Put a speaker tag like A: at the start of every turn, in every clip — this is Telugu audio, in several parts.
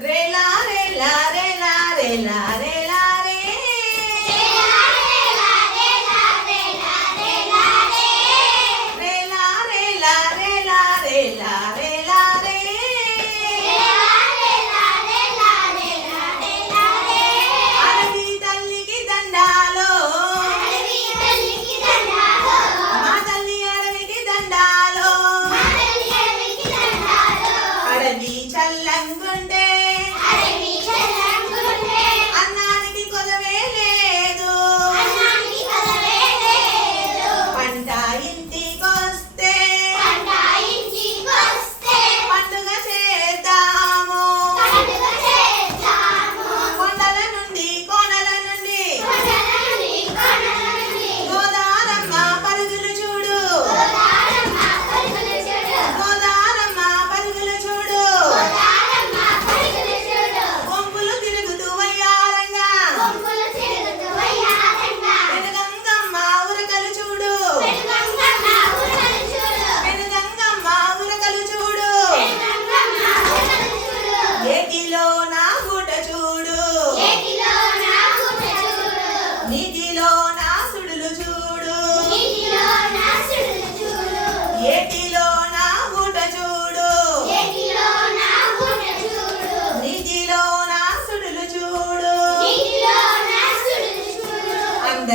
A: Rela, rela,
B: rela, rela, rela.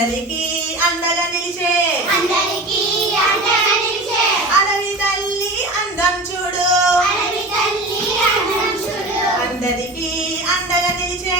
A: అందరికీ అండగా నిలిచే.
B: అందరికీ అండగా నిలిచే.
A: అడవి తల్లి అందం చూడు.
B: అడవి తల్లి అందం చూడు.
A: అందరికీ అండగా నిలిచే.